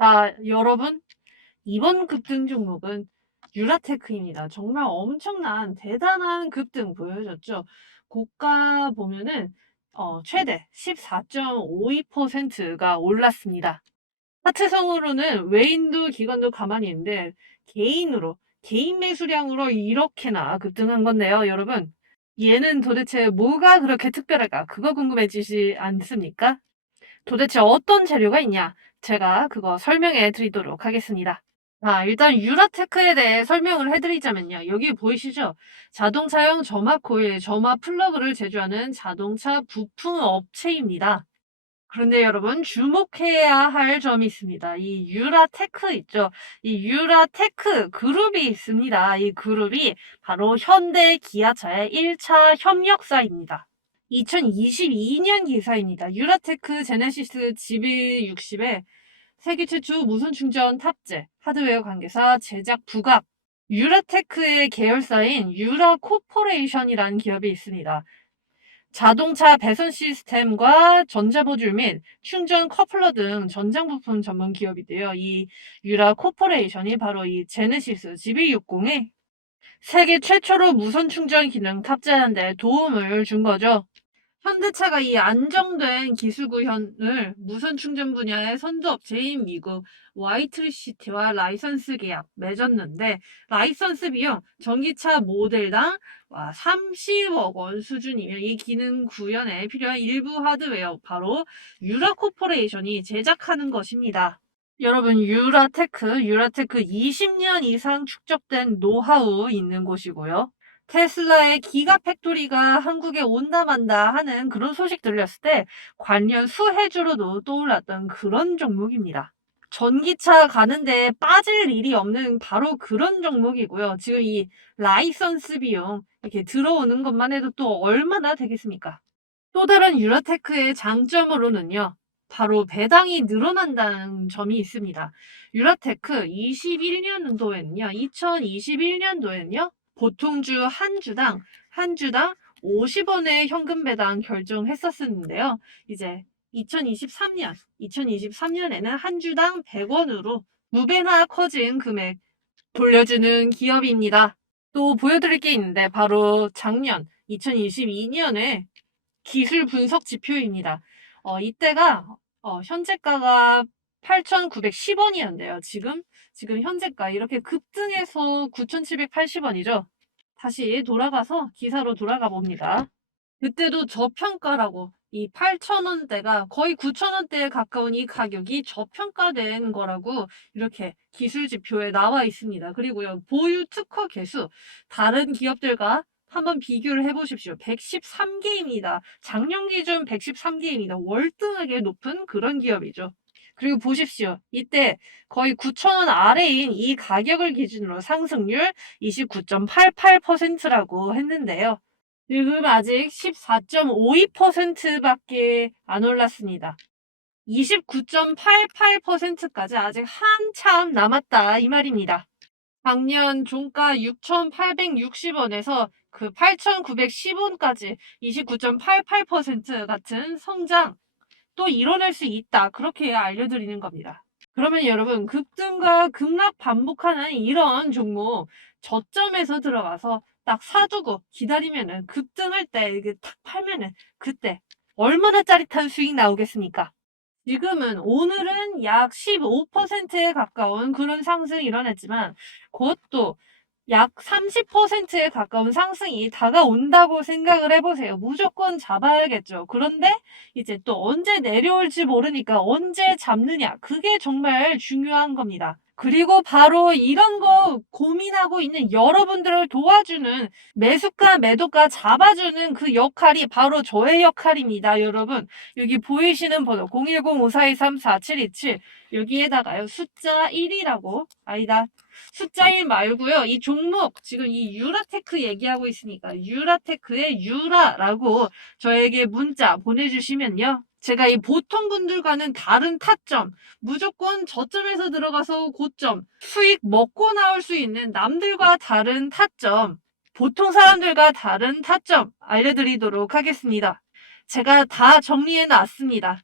자, 여러분, 이번 급등 종목은 유라테크입니다. 정말 엄청난 대단한 급등 보여줬죠. 고가 보면은 어, 최대 14.52%가 올랐습니다. 하트성으로는 외인도 기관도 가만히 있는데 개인으로 개인 매수량으로 이렇게나 급등한 건데요, 여러분. 얘는 도대체 뭐가 그렇게 특별할까? 그거 궁금해지지 않습니까? 도대체 어떤 재료가 있냐? 제가 그거 설명해 드리도록 하겠습니다. 자, 일단 유라테크에 대해 설명을 해드리자면요. 여기 보이시죠? 자동차용 점화 코일, 점화 플러그를 제조하는 자동차 부품 업체입니다. 그런데 여러분 주목해야 할 점이 있습니다. 이 유라테크 있죠? 이 유라테크 그룹이 있습니다. 이 그룹이 바로 현대 기아차의 1차 협력사입니다. 2022년 기사입니다. 유라테크 제네시스 GB60에 세계 최초 무선 충전 탑재, 하드웨어 관계사, 제작 부각, 유라테크의 계열사인 유라 코퍼레이션이라는 기업이 있습니다. 자동차 배선 시스템과 전자모듈 및 충전 커플러 등 전장 부품 전문 기업인데요. 이 유라 코퍼레이션이 바로 이 제네시스 GB60에 세계 최초로 무선 충전 기능 탑재하는 데 도움을 준 거죠. 현대차가 이 안정된 기술 구현을 무선 충전 분야의 선두업체인 미국 와이트시티와 라이선스 계약 맺었는데 라이선스 비용 전기차 모델당 30억 원 수준이며 이 기능 구현에 필요한 일부 하드웨어 바로 유라 코퍼레이션이 제작하는 것입니다. 여러분 유라테크 유라테크 20년 이상 축적된 노하우 있는 곳이고요. 테슬라의 기가 팩토리가 한국에 온다 만다 하는 그런 소식 들렸을 때 관련 수혜주로도 떠올랐던 그런 종목입니다. 전기차 가는데 빠질 일이 없는 바로 그런 종목이고요. 지금 이 라이선스 비용 이렇게 들어오는 것만 해도 또 얼마나 되겠습니까? 또 다른 유라테크의 장점으로는요. 바로 배당이 늘어난다는 점이 있습니다. 유라테크 21년도에는요, 2021년도에는요, 보통주 한 주당 한 주당 50원의 현금 배당 결정했었는데요. 이제 2023년, 2023년에는 한 주당 100원으로 두 배나 커진 금액 돌려주는 기업입니다. 또 보여드릴 게 있는데 바로 작년 2022년에 기술 분석 지표입니다. 어, 이때가 어, 현재가가 8,910원이었는데요. 지금 지금 현재가 이렇게 급등해서 9,780원이죠. 다시 돌아가서 기사로 돌아가 봅니다. 그때도 저평가라고 이 8,000원대가 거의 9,000원대에 가까운 이 가격이 저평가된 거라고 이렇게 기술 지표에 나와 있습니다. 그리고요, 보유 특허 개수 다른 기업들과 한번 비교를 해보십시오. 113개입니다. 작년 기준 113개입니다. 월등하게 높은 그런 기업이죠. 그리고 보십시오. 이때 거의 9,000원 아래인 이 가격을 기준으로 상승률 29.88%라고 했는데요. 지금 아직 14.52%밖에 안 올랐습니다. 29.88%까지 아직 한참 남았다 이 말입니다. 작년 종가 6,860원에서 그 8,910원까지 29.88% 같은 성장 또 이뤄낼 수 있다. 그렇게 알려드리는 겁니다. 그러면 여러분 급등과 급락 반복하는 이런 종목 저점에서 들어가서 딱 사두고 기다리면은 급등할 때 이게 탁 팔면은 그때 얼마나 짜릿한 수익 나오겠습니까? 지금은 오늘은 약 15%에 가까운 그런 상승이 일어났지만 그것도 약 30%에 가까운 상승이 다가온다고 생각을 해보세요. 무조건 잡아야겠죠. 그런데 이제 또 언제 내려올지 모르니까 언제 잡느냐. 그게 정말 중요한 겁니다. 그리고 바로 이런 거 고민하고 있는 여러분들을 도와주는 매수가, 매도가 잡아주는 그 역할이 바로 저의 역할입니다, 여러분. 여기 보이시는 번호 010-5423-4727 여기에다가요 숫자 1이라고 아니다 숫자 1 말고요 이 종목 지금 이 유라테크 얘기하고 있으니까 유라테크의 유라라고 저에게 문자 보내주시면요 제가 이 보통 분들과는 다른 타점, 무조건 저점에서 들어가서 고점, 수익 먹고 나올 수 있는 남들과 다른 타점, 보통 사람들과 다른 타점 알려드리도록 하겠습니다. 제가 다 정리해 놨습니다.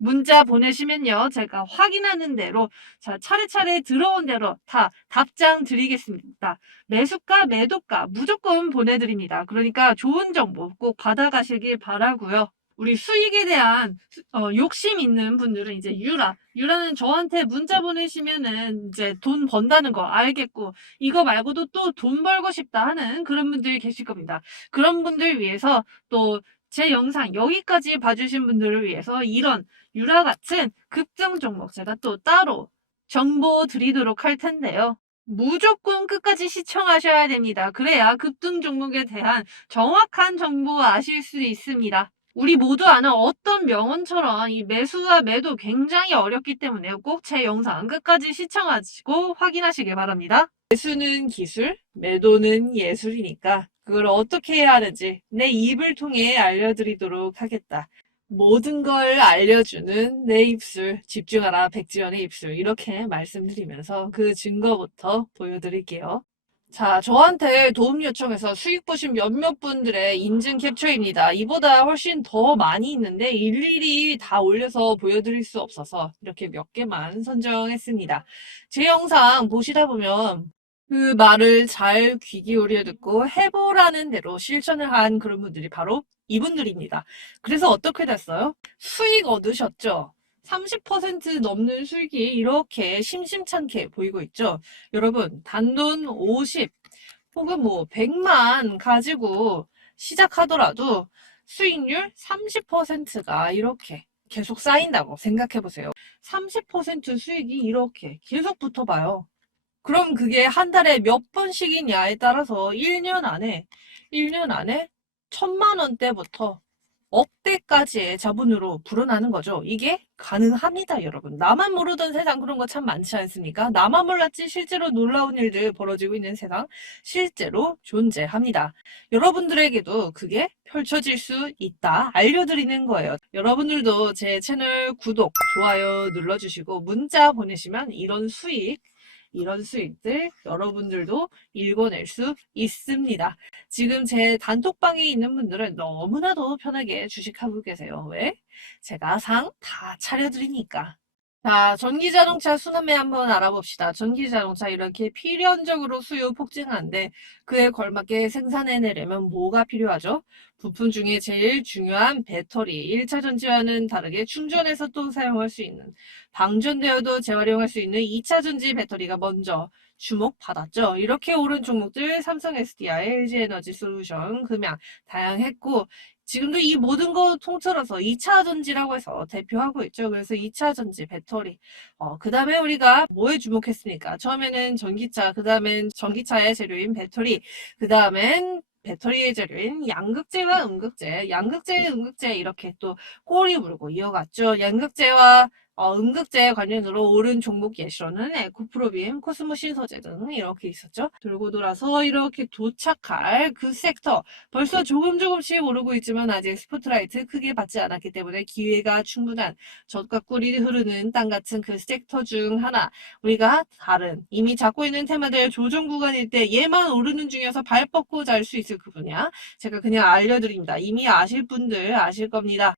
문자 보내시면요. 제가 확인하는 대로 자, 차례차례 들어온 대로 다 답장 드리겠습니다. 매수가, 매도가 무조건 보내드립니다. 그러니까 좋은 정보 꼭 받아가시길 바라고요. 우리 수익에 대한 어, 욕심 있는 분들은 이제 유라, 유라는 저한테 문자 보내시면은 이제 돈 번다는 거 알겠고 이거 말고도 또 돈 벌고 싶다 하는 그런 분들이 계실 겁니다. 그런 분들 위해서 또 제 영상 여기까지 봐주신 분들을 위해서 이런 유라 같은 급등 종목 제가 또 따로 정보 드리도록 할 텐데요. 무조건 끝까지 시청하셔야 됩니다. 그래야 급등 종목에 대한 정확한 정보 아실 수 있습니다. 우리 모두 아는 어떤 명언처럼 이 매수와 매도 굉장히 어렵기 때문에 꼭 제 영상 끝까지 시청하시고 확인하시길 바랍니다. 매수는 기술, 매도는 예술이니까 그걸 어떻게 해야 하는지 내 입을 통해 알려드리도록 하겠다. 모든 걸 알려주는 내 입술, 집중하라 백지연의 입술 이렇게 말씀드리면서 그 증거부터 보여드릴게요. 자, 저한테 도움 요청해서 수익 보신 몇몇 분들의 인증 캡처입니다. 이보다 훨씬 더 많이 있는데 일일이 다 올려서 보여드릴 수 없어서 이렇게 몇 개만 선정했습니다. 제 영상 보시다 보면 그 말을 잘 귀 기울여 듣고 해보라는 대로 실천을 한 그런 분들이 바로 이분들입니다. 그래서 어떻게 됐어요? 수익 얻으셨죠? 30% 넘는 수익이 이렇게 심심찮게 보이고 있죠? 여러분, 단돈 50 혹은 뭐 100만 가지고 시작하더라도 수익률 30%가 이렇게 계속 쌓인다고 생각해 보세요. 30% 수익이 이렇게 계속 붙어봐요. 그럼 그게 한 달에 몇 번씩이냐에 따라서 1년 안에, 1년 안에 천만 원대부터 억대까지의 자본으로 불어나는 거죠. 이게 가능합니다, 여러분. 나만 모르던 세상 그런 거 참 많지 않습니까? 나만 몰랐지 실제로 놀라운 일들 벌어지고 있는 세상 실제로 존재합니다. 여러분들에게도 그게 펼쳐질 수 있다 알려드리는 거예요. 여러분들도 제 채널 구독, 좋아요 눌러주시고 문자 보내시면 이런 수익 이런 수익들 여러분들도 읽어낼 수 있습니다. 지금 제 단톡방에 있는 분들은 너무나도 편하게 주식하고 계세요. 왜? 제가 상 다 차려드리니까. 자, 전기자동차 순환매 한번 알아봅시다. 전기자동차 이렇게 필연적으로 수요 폭증하는데 그에 걸맞게 생산해내려면 뭐가 필요하죠? 부품 중에 제일 중요한 배터리. 1차 전지와는 다르게 충전해서 또 사용할 수 있는 방전되어도 재활용할 수 있는 2차 전지 배터리가 먼저 주목받았죠. 이렇게 오른 종목들 삼성 SDI, LG에너지 솔루션, 금양 다양했고 지금도 이 모든 거 통틀어서 2차 전지라고 해서 대표하고 있죠. 그래서 2차 전지 배터리. 어, 그 다음에 우리가 뭐에 주목했습니까? 처음에는 전기차, 그 다음엔 전기차의 재료인 배터리, 그 다음엔 배터리의 재료인 양극재와 음극재, 양극재, 음극재 이렇게 또 꼬리 물고 이어갔죠. 양극재와 어, 음극재 관련으로 오른 종목 예시로는 에코프로빔, 코스모 신소재 등 이렇게 있었죠. 돌고 돌아서 이렇게 도착할 그 섹터 벌써 조금 조금씩 오르고 있지만 아직 스포트라이트 크게 받지 않았기 때문에 기회가 충분한 젖과 꿀이 흐르는 땅 같은 그 섹터 중 하나 우리가 다른 이미 잡고 있는 테마들 조정 구간일 때 얘만 오르는 중에서 발 뻗고 잘 수 있을 그 분야 제가 그냥 알려드립니다. 이미 아실 분들 아실 겁니다.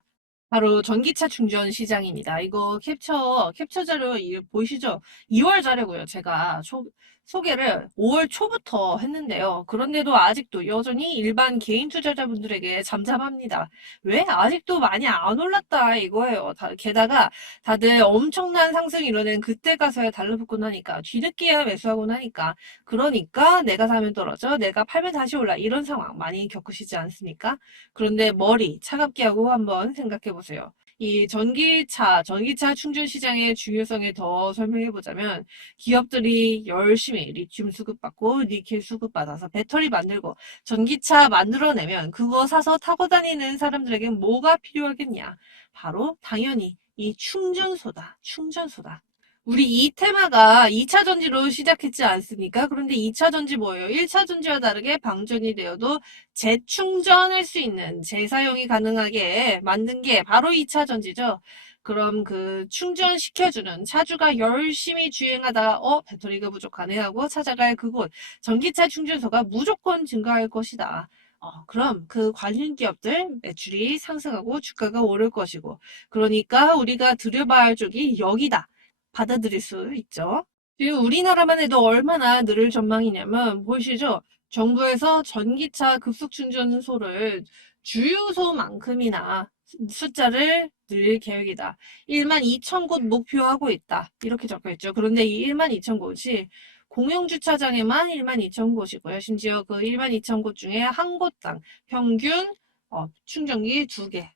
바로 전기차 충전 시장입니다. 이거 캡처, 캡처 자료 이 보이시죠? 2월 자료고요. 제가 초, 소개를 5월 초부터 했는데요. 그런데도 아직도 여전히 일반 개인 투자자분들에게 잠잠합니다. 왜? 아직도 많이 안 올랐다 이거예요. 다, 게다가 다들 엄청난 상승 이뤄낸 그때 가서야 달라붙고 나니까 뒤늦게야 매수하고 나니까 그러니까 내가 사면 떨어져 내가 팔면 다시 올라 이런 상황 많이 겪으시지 않습니까? 그런데 머리 차갑게 하고 한번 생각해 보세요. 이 전기차, 전기차 충전 시장의 중요성을 더 설명해 보자면 기업들이 열심히 리튬 수급받고 니켈 수급받아서 배터리 만들고 전기차 만들어내면 그거 사서 타고 다니는 사람들에게 뭐가 필요하겠냐? 바로 당연히 이 충전소다. 충전소다. 우리 이 테마가 2차 전지로 시작했지 않습니까? 그런데 2차 전지 뭐예요? 1차 전지와 다르게 방전이 되어도 재충전할 수 있는 재사용이 가능하게 만든 게 바로 2차 전지죠. 그럼 그 충전시켜주는 차주가 열심히 주행하다가 어 배터리가 부족하네 하고 찾아갈 그곳 전기차 충전소가 무조건 증가할 것이다. 어, 그럼 그 관련 기업들 매출이 상승하고 주가가 오를 것이고, 그러니까 우리가 들여봐야 할 쪽이 여기다. 받아들일 수 있죠. 지금 우리나라만 해도 얼마나 늘을 전망이냐면, 보이시죠? 정부에서 전기차 급속 충전소를 주유소만큼이나 숫자를 늘릴 계획이다. 1만 2천 곳 목표하고 있다. 이렇게 적혀 있죠. 그런데 이 1만 2천 곳이 공용주차장에만 1만 2천 곳이고요. 심지어 그 1만 2천 곳 중에 한 곳당 평균 어, 충전기 두 개,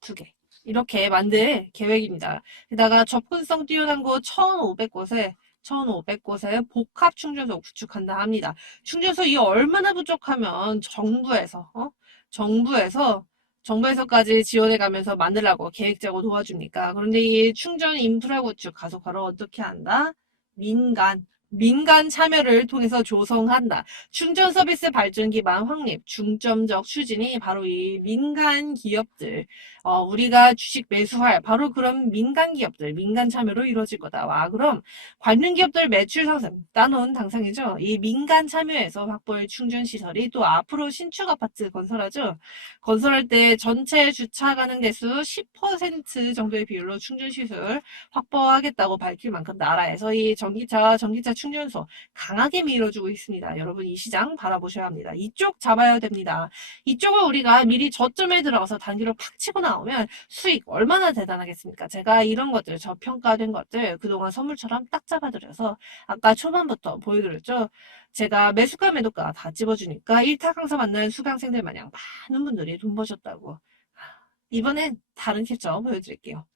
두 개. 이렇게 만들 계획입니다. 게다가 접근성 뛰어난 곳 1,500곳에 1,500곳에 복합 충전소 구축한다 합니다. 충전소 이 얼마나 부족하면 정부에서 어? 정부에서 정부에서까지 지원해 가면서 만들라고 계획 짜고 도와줍니까? 그런데 이 충전 인프라 구축 가속화를 어떻게 한다? 민간 민간 참여를 통해서 조성한다. 충전 서비스 발전 기반 확립, 중점적 추진이 바로 이 민간 기업들, 어, 우리가 주식 매수할 바로 그런 민간 기업들, 민간 참여로 이루어질 거다. 와, 그럼 관련 기업들 매출 상승, 따놓은 당상이죠. 이 민간 참여에서 확보할 충전 시설이 또 앞으로 신축 아파트 건설하죠. 건설할 때 전체 주차 가능 대수 10% 정도의 비율로 충전 시설 확보하겠다고 밝힐 만큼 나라에서 이 전기차, 전기차 충전소 강하게 밀어주고 있습니다. 여러분 이 시장 바라보셔야 합니다. 이쪽 잡아야 됩니다. 이쪽을 우리가 미리 저점에 들어가서 단기로 팍 치고 나 오면 수익 얼마나 대단하겠습니까? 제가 이런 것들, 저평가된 것들 그동안 선물처럼 딱 잡아드려서 아까 초반부터 보여드렸죠. 제가 매수가 매도가 다 집어주니까 일타 강사 만난 수강생들 마냥 많은 분들이 돈 버셨다고. 이번엔 다른 캡처 보여드릴게요.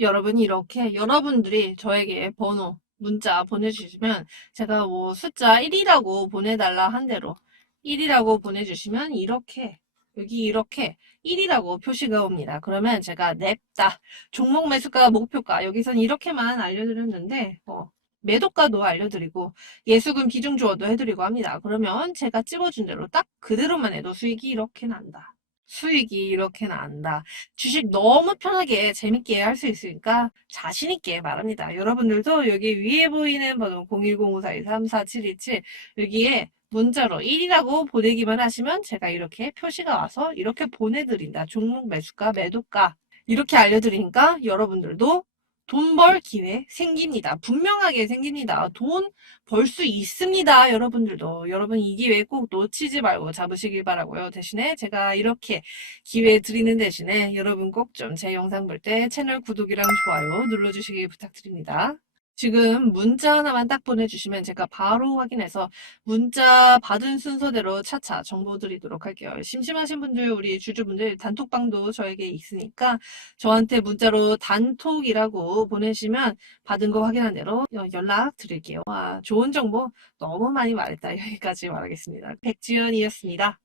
여러분 이렇게 여러분들이 저에게 번호, 문자 보내주시면 제가 뭐 숫자 1이라고 보내달라 한 대로 1이라고 보내주시면 이렇게 여기 이렇게 1이라고 표시가 옵니다. 그러면 제가 냅다 종목 매수가 목표가 여기선 이렇게만 알려드렸는데 어, 매도가도 알려드리고 예수금 비중 조어도 해드리고 합니다. 그러면 제가 찝어준 대로 딱 그대로만 해도 수익이 이렇게 난다. 수익이 이렇게 난다. 주식 너무 편하게 재밌게 할 수 있으니까 자신 있게 말합니다. 여러분들도 여기 위에 보이는 번호 010-5423-4727 여기에 문자로 1이라고 보내기만 하시면 제가 이렇게 표시가 와서 이렇게 보내드린다. 종목 매수가, 매도가 이렇게 알려드리니까 여러분들도 돈 벌 기회 생깁니다. 분명하게 생깁니다. 돈 벌 수 있습니다. 여러분들도. 여러분 이 기회 꼭 놓치지 말고 잡으시길 바라고요. 대신에 제가 이렇게 기회 드리는 대신에 여러분 꼭 좀 제 영상 볼 때 채널 구독이랑 좋아요 눌러주시기 부탁드립니다. 지금 문자 하나만 딱 보내주시면 제가 바로 확인해서 문자 받은 순서대로 차차 정보 드리도록 할게요. 심심하신 분들, 우리 주주분들 단톡방도 저에게 있으니까 저한테 문자로 단톡이라고 보내시면 받은 거 확인한 대로 연락 드릴게요. 와, 좋은 정보 너무 많이 말했다. 여기까지 말하겠습니다. 백지연이었습니다.